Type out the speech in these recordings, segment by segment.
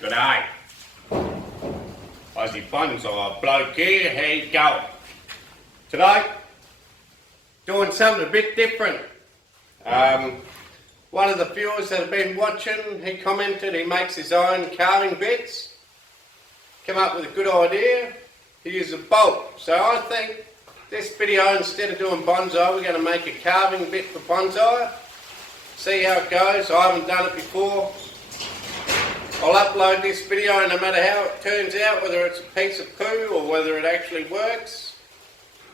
G'day. Aussie Bonsai Bloke here, how you going? Today, doing something a bit different. One of the viewers that have been watching, he commented he makes his own carving bits. Come up with a good idea. He uses a bolt. So I think this video, instead of doing bonsai, we're going to make a carving bit for bonsai. See how it goes. I haven't done it before. I'll upload this video no matter how it turns out, whether it's a piece of poo or whether it actually works.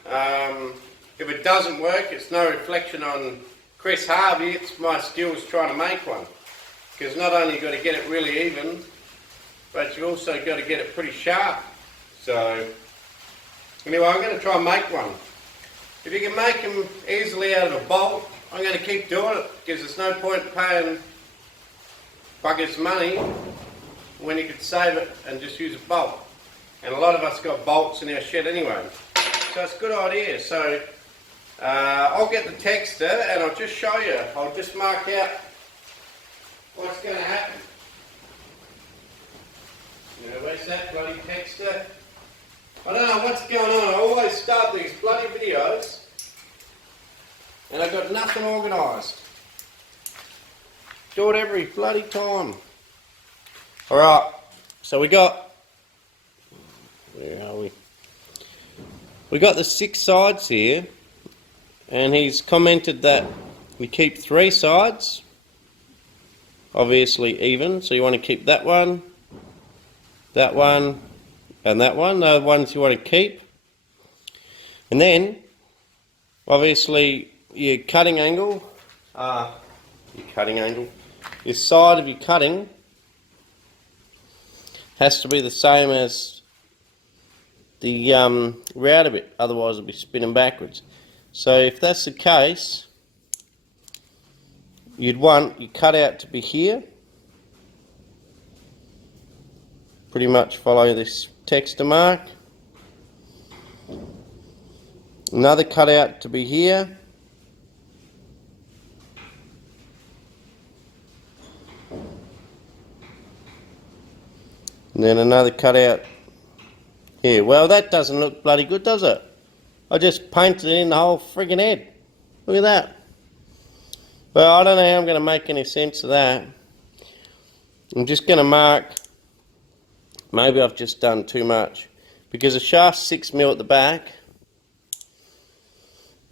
If it doesn't work, it's no reflection on Chris Harvey, it's my skills trying to make one. Because not only you got to get it really even, but you also got to get it pretty sharp. So, anyway, I'm going to try and make one. If you can make them easily out of a bolt, I'm going to keep doing it, because there's no point paying buggers money when you could save it and just use a bolt. And a lot of us got bolts in our shed anyway. So it's a good idea. So I'll get the texture and I'll just show you. I'll just mark out what's going to happen. Now, where's that bloody texture? I don't know what's going on. I always start these bloody videos and I've got nothing organised. Do it every bloody time. Alright, so we got, where are we? We got the 6 sides here, and he's commented that we keep 3 sides, obviously even, so you want to keep that one, and that one, the ones you want to keep. And then, obviously, your cutting angle, your side of your cutting has to be the same as the router bit, otherwise it'll be spinning backwards. So if that's the case, you'd want your cutout to be here. Pretty much follow this texture mark. Another cutout to be here. And then another cutout here. Well, that doesn't look bloody good, does it? I just painted it in the whole friggin' head. Look at that. Well, I don't know how I'm going to make any sense of that. I'm just going to mark. Maybe I've just done too much. Because the shaft's 6mm at the back.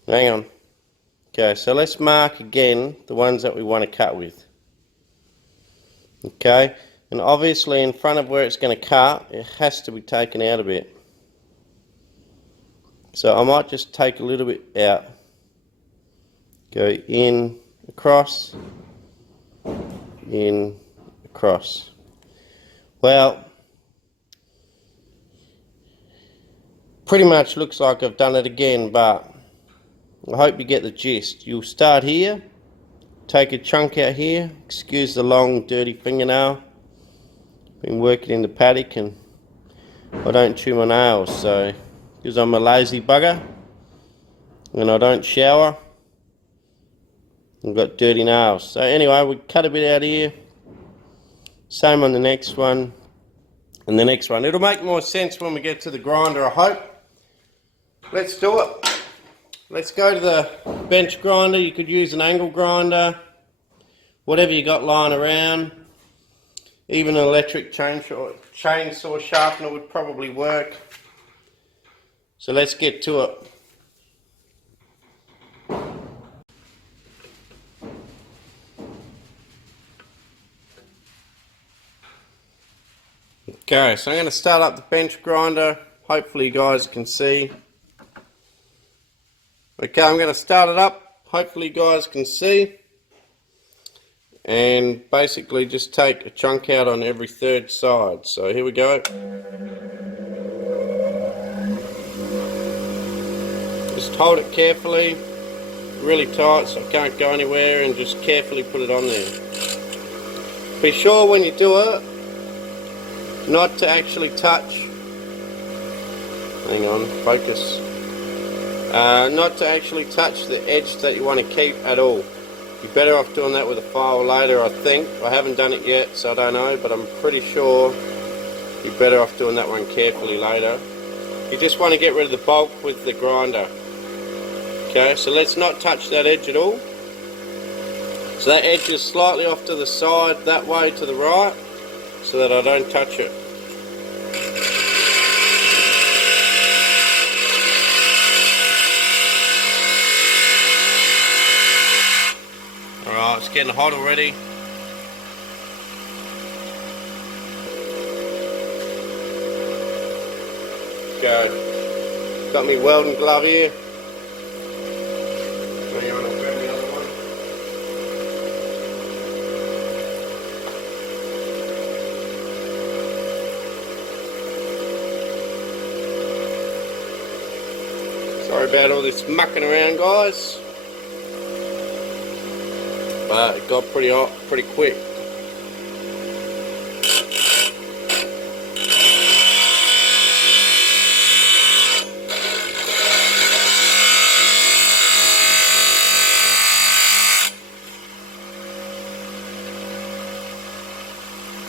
Hang on. Okay, so let's mark again the ones that we want to cut with. Okay. And obviously in front of where it's going to cut, it has to be taken out a bit. So I might just take a little bit out. Go in, across, in, across. Well, pretty much looks like I've done it again, but I hope you get the gist. You'll start here, take a chunk out here, excuse the long dirty fingernail. Been working in the paddock and I don't chew my nails, so because I'm a lazy bugger and I don't shower, I've got dirty nails. So anyway, we cut a bit out here, same on the next one and the next one. It'll make more sense when we get to the grinder, I hope. Let's do it. Let's go to the bench grinder. You could use an angle grinder, whatever you got lying around. Even an electric chainsaw sharpener would probably work. So let's get to it. Okay, so I'm going to start up the bench grinder. Hopefully you guys can see. Okay, I'm going to start it up. Hopefully you guys can see. And basically just take a chunk out on every 3rd side. So here we go. Just hold it carefully, really tight so it can't go anywhere, and just carefully put it on there. Be sure when you do it not to actually touch, hang on, focus, not to actually touch the edge that you want to keep at all. You're better off doing that with a file later, I think. I haven't done it yet, so I don't know, but I'm pretty sure you're better off doing that one carefully later. You just want to get rid of the bulk with the grinder. Okay, so let's not touch that edge at all. So that edge is slightly off to the side, that way to the right, so that I don't touch it. Alright, it's getting hot already. Okay, got me welding glove here. Hang on, I'll grab the other one. Sorry about all this mucking around, guys. But it got pretty hot pretty quick.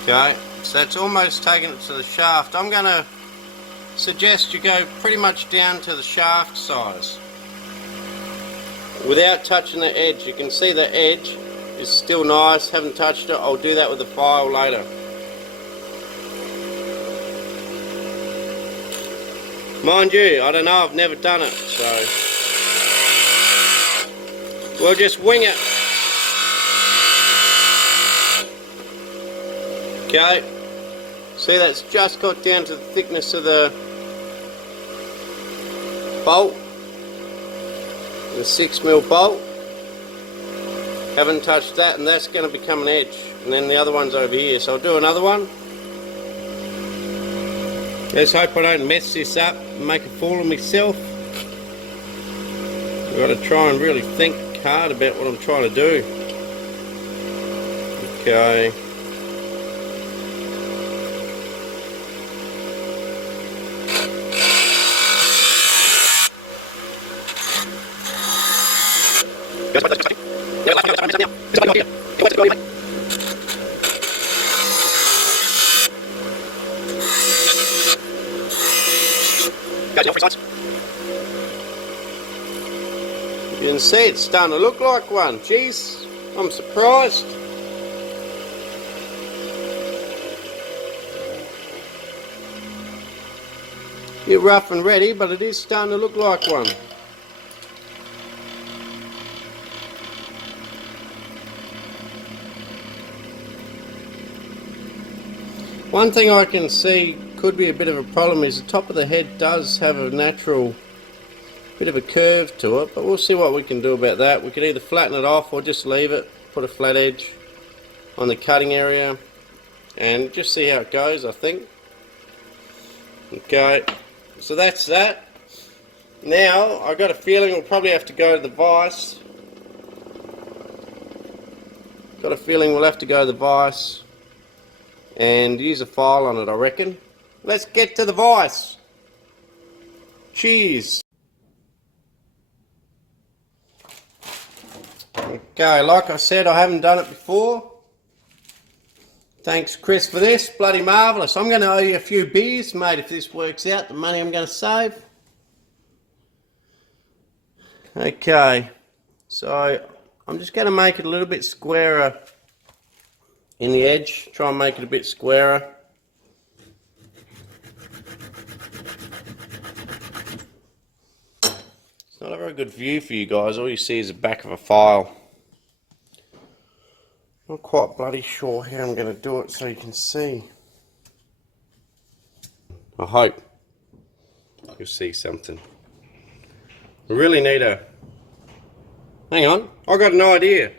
Okay, so that's almost taken it to the shaft. I'm going to suggest you go pretty much down to the shaft size without touching the edge. You can see the edge is still nice, haven't touched it. I'll do that with the file later. Mind you, I don't know, I've never done it, so we'll just wing it. Okay, see, that's just got down to the thickness of the bolt, the 6mm bolt. Haven't touched that, and that's going to become an edge, and then the other one's over here, so I'll do another one. Let's hope I don't mess this up and make a fool of myself. I've got to try and really think hard about what I'm trying to do. Okay. You can see it's starting to look like one. Jeez, I'm surprised. A bit rough and ready, but it is starting to look like one. One thing I can see could be a bit of a problem is the top of the head does have a natural bit of a curve to it, but we'll see what we can do about that. We could either flatten it off or just leave it, put a flat edge on the cutting area and just see how it goes, I think. Okay, so that's that. Now I've got a feeling we'll probably have to go to the vise. Got a feeling we'll have to go to the vise and use a file on it, I reckon. Let's get to the vise. Cheers. Okay, like I said, I haven't done it before. Thanks, Chris, for this. Bloody marvellous. I'm going to owe you a few beers, mate, if this works out, the money I'm going to save. Okay, so I'm just going to make it a little bit squarer in the edge. Try and make it a bit squarer. It's not a very good view for you guys. All you see is the back of a file. Not quite bloody sure how I'm going to do it so you can see. I hope you'll see something. We really need a... Hang on, I got an idea.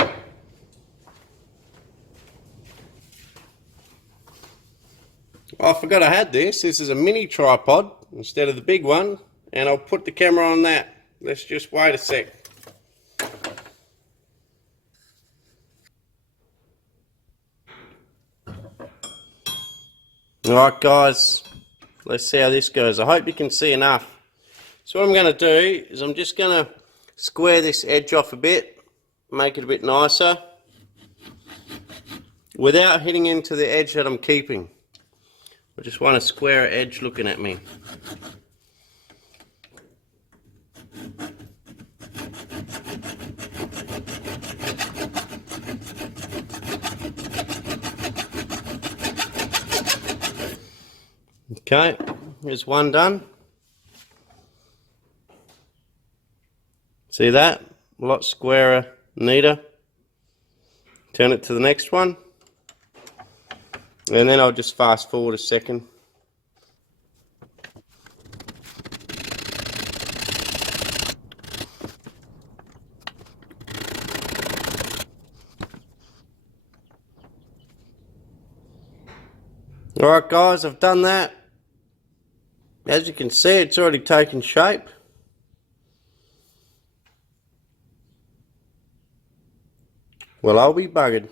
I forgot I had this. This is a mini tripod instead of the big one, and I'll put the camera on that. Let's just wait a sec. Alright guys, let's see how this goes. I hope you can see enough. So what I'm going to do is I'm just going to square this edge off a bit, make it a bit nicer without hitting into the edge that I'm keeping. I just want a square edge looking at me. Okay, here's one done. See that? A lot squarer, neater. Turn it to the next one. And then I'll just fast forward a second. Alright guys, I've done that. As you can see, it's already taken shape. Well, I'll be buggered.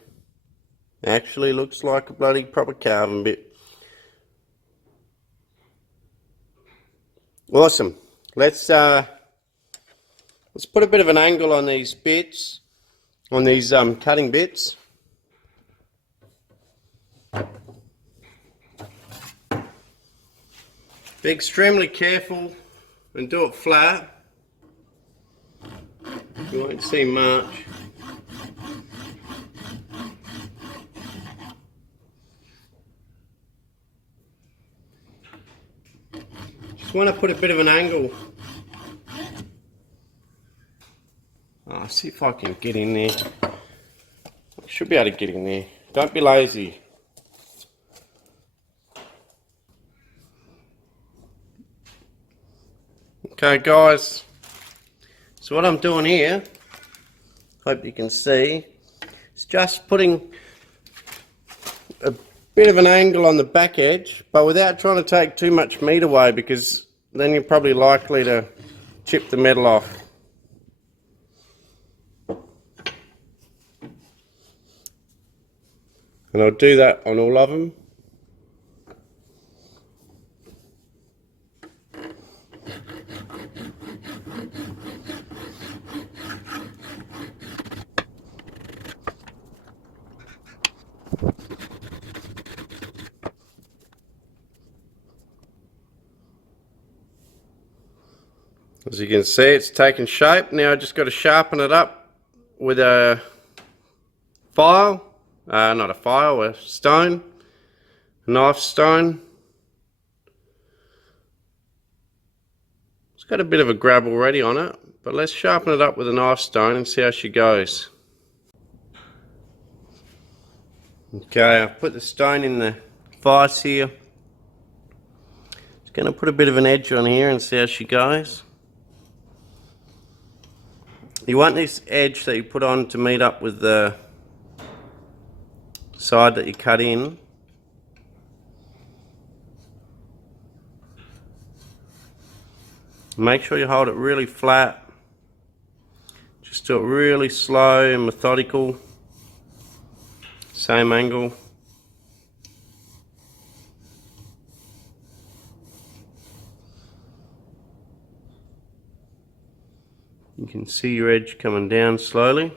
Actually looks like a bloody proper carving bit. Awesome. Let's put a bit of an angle on these bits, on these cutting bits. Be extremely careful and do it flat. You won't see much. Just want to put a bit of an angle. Oh, see if I can get in there. I should be able to get in there. Don't be lazy. Okay guys, so what I'm doing here, hope you can see, is just putting a bit of an angle on the back edge, but without trying to take too much meat away, because then you're probably likely to chip the metal off. And I'll do that on all of them. As you can see, it's taken shape. Now I just got to sharpen it up with a file, not a file, a stone, a knife stone. It's got a bit of a grab already on it, but let's sharpen it up with a knife stone and see how she goes. Okay, I've put the stone in the vise here. Just going to put a bit of an edge on here and see how she goes. You want this edge that you put on to meet up with the side that you cut in. Make sure you hold it really flat. Just do it really slow and methodical. Same angle. You can see your edge coming down slowly.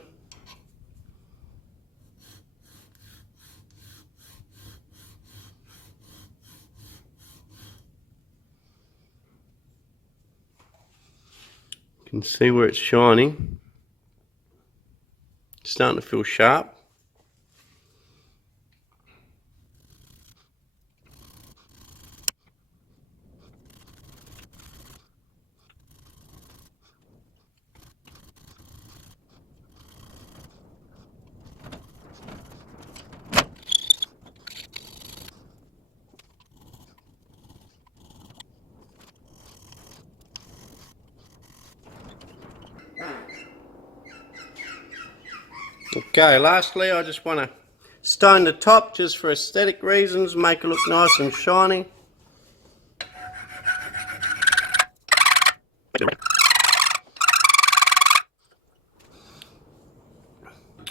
You can see where it's shining. It's starting to feel sharp. Okay, lastly I just want to stone the top just for aesthetic reasons, make it look nice and shiny.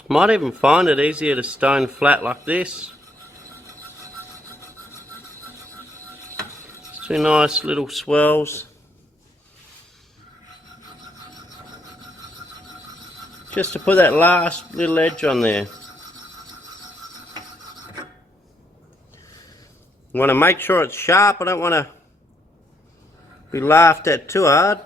Might even find it easier to stone flat like this. It's two nice little swells. just to put that last little edge on there. I want to make sure it's sharp. I don't want to be laughed at too hard.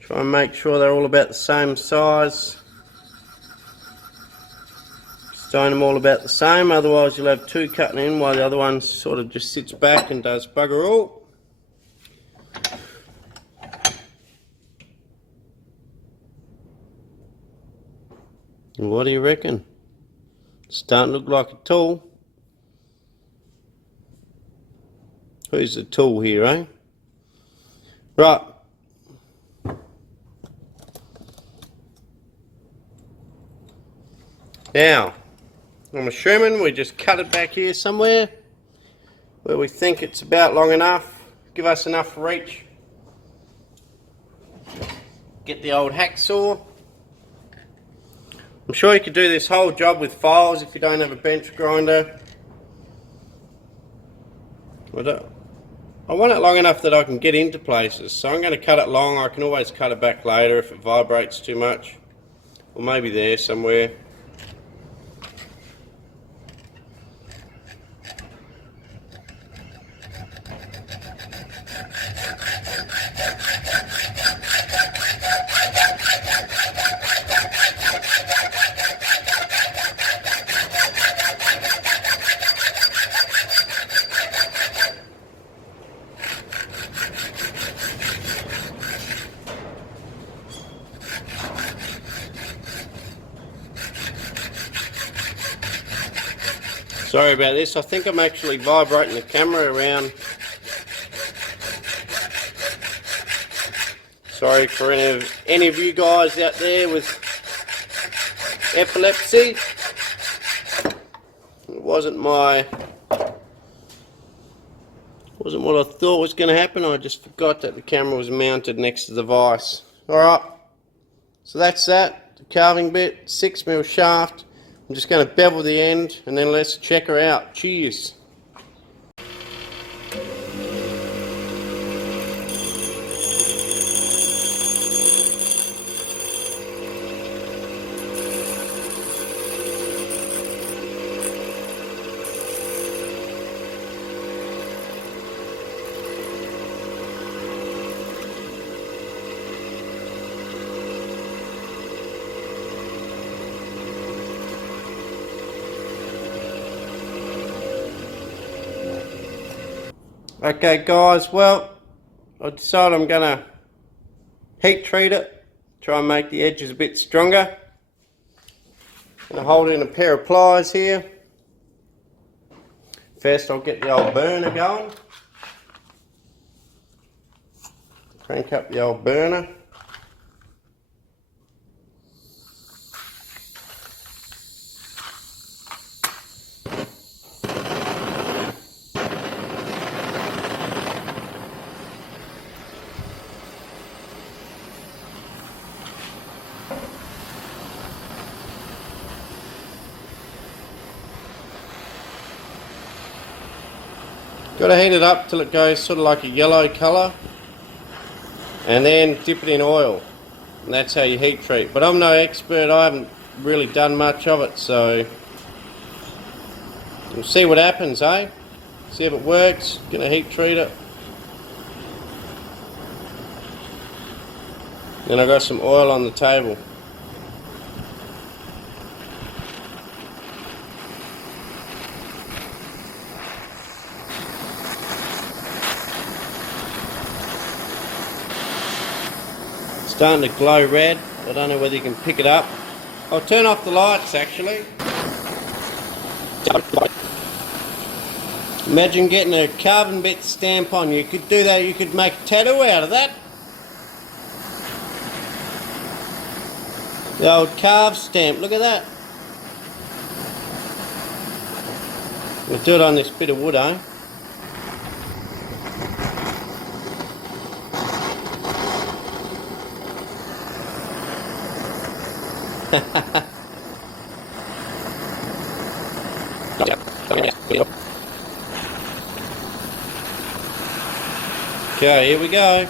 Try and make sure they're all about the same size. Stone them all about the same, otherwise you'll have two cutting in while the other one sort of just sits back and does bugger all. What do you reckon? It's starting to look like a tool. Who's the tool here, eh? Right. Now, I'm assuming we just cut it back here somewhere where we think it's about long enough, give us enough reach. Get the old hacksaw. I'm sure you could do this whole job with files if you don't have a bench grinder. I want it long enough that I can get into places, so I'm going to cut it long. I can always cut it back later if it vibrates too much, or maybe there somewhere. Sorry about this, I think I'm actually vibrating the camera around. Sorry for any of you guys out there with epilepsy. It wasn't what I thought was going to happen. I just forgot that the camera was mounted next to the vise. Alright, so that's that, the carving bit, 6mm shaft. I'm just going to bevel the end and then let's check her out. Cheers. Okay guys, well, I decided I'm going to heat treat it, try and make the edges a bit stronger. I'm going to hold in a pair of pliers here. First I'll get the old burner going. Crank up the old burner. Got to heat it up till it goes sort of like a yellow colour, and then dip it in oil, and that's how you heat treat. But I'm no expert, I haven't really done much of it, so we'll see what happens, eh? See if it works. Gonna heat treat it. Then I've got some oil on the table. Starting to glow red. I don't know whether you can pick it up. I'll turn off the lights actually. Imagine getting a carving bit stamp on you. You could do that, you could make a tattoo out of that. The old carve stamp, look at that. We'll do it on this bit of wood, eh? Okay, here we go.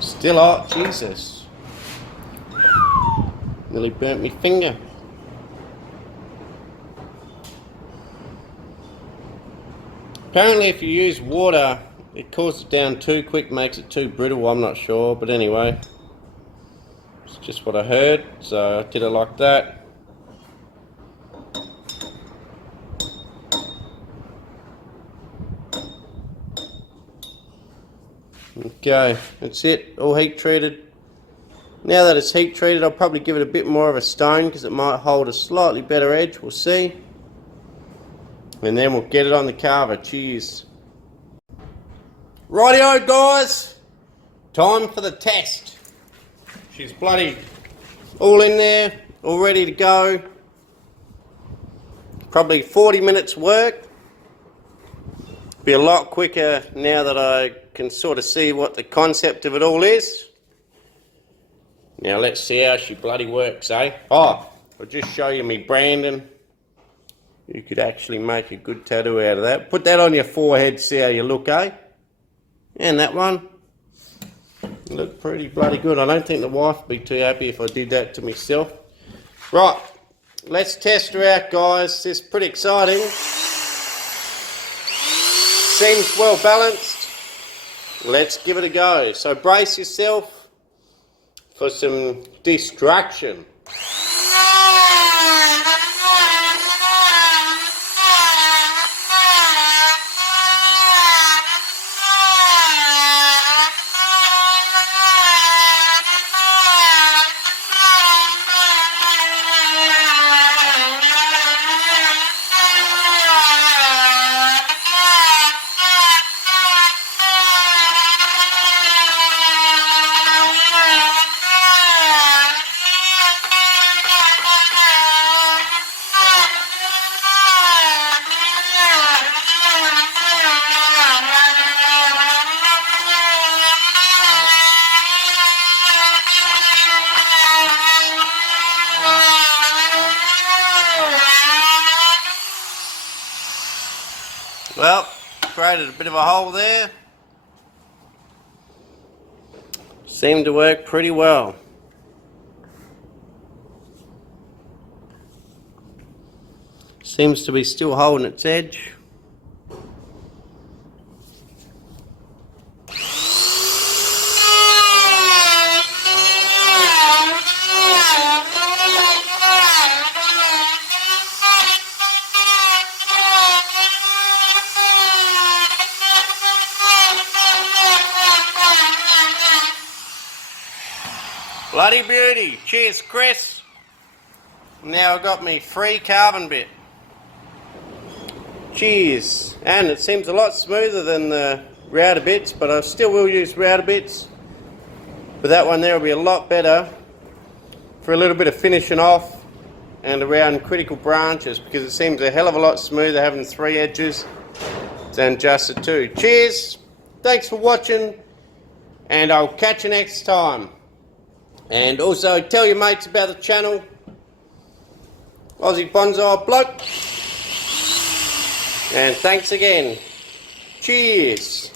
Still hot, Jesus. Nearly burnt my finger. Apparently if you use water, it cools it down too quick, makes it too brittle, I'm not sure, but anyway. It's just what I heard, so I did it like that. Okay, that's it, all heat treated. Now that it's heat treated, I'll probably give it a bit more of a stone because it might hold a slightly better edge, we'll see. And then we'll get it on the carver, cheers. Rightio guys, time for the test. She's bloody all in there, all ready to go. Probably 40 minutes work. Be a lot quicker now that I can sort of see what the concept of it all is. Now let's see how she bloody works, eh? Oh, I'll just show you me branding. You could actually make a good tattoo out of that. Put that on your forehead, see how you look, eh? And that one. You look pretty bloody good. I don't think the wife would be too happy if I did that to myself. Right, let's test her out, guys. This is pretty exciting. Seems well balanced. Let's give it a go. So brace yourself for some destruction. Well, created a bit of a hole there. Seemed to work pretty well. Seems to be still holding its edge. Bloody beauty. Cheers, Chris. Now I've got me free carbon bit. Cheers. And it seems a lot smoother than the router bits, but I still will use router bits. But that one there will be a lot better for a little bit of finishing off and around critical branches, because it seems a hell of a lot smoother having 3 edges than just the 2. Cheers. Thanks for watching, and I'll catch you next time. And also tell your mates about the channel, Aussie Bonsai Bloke. And thanks again. Cheers.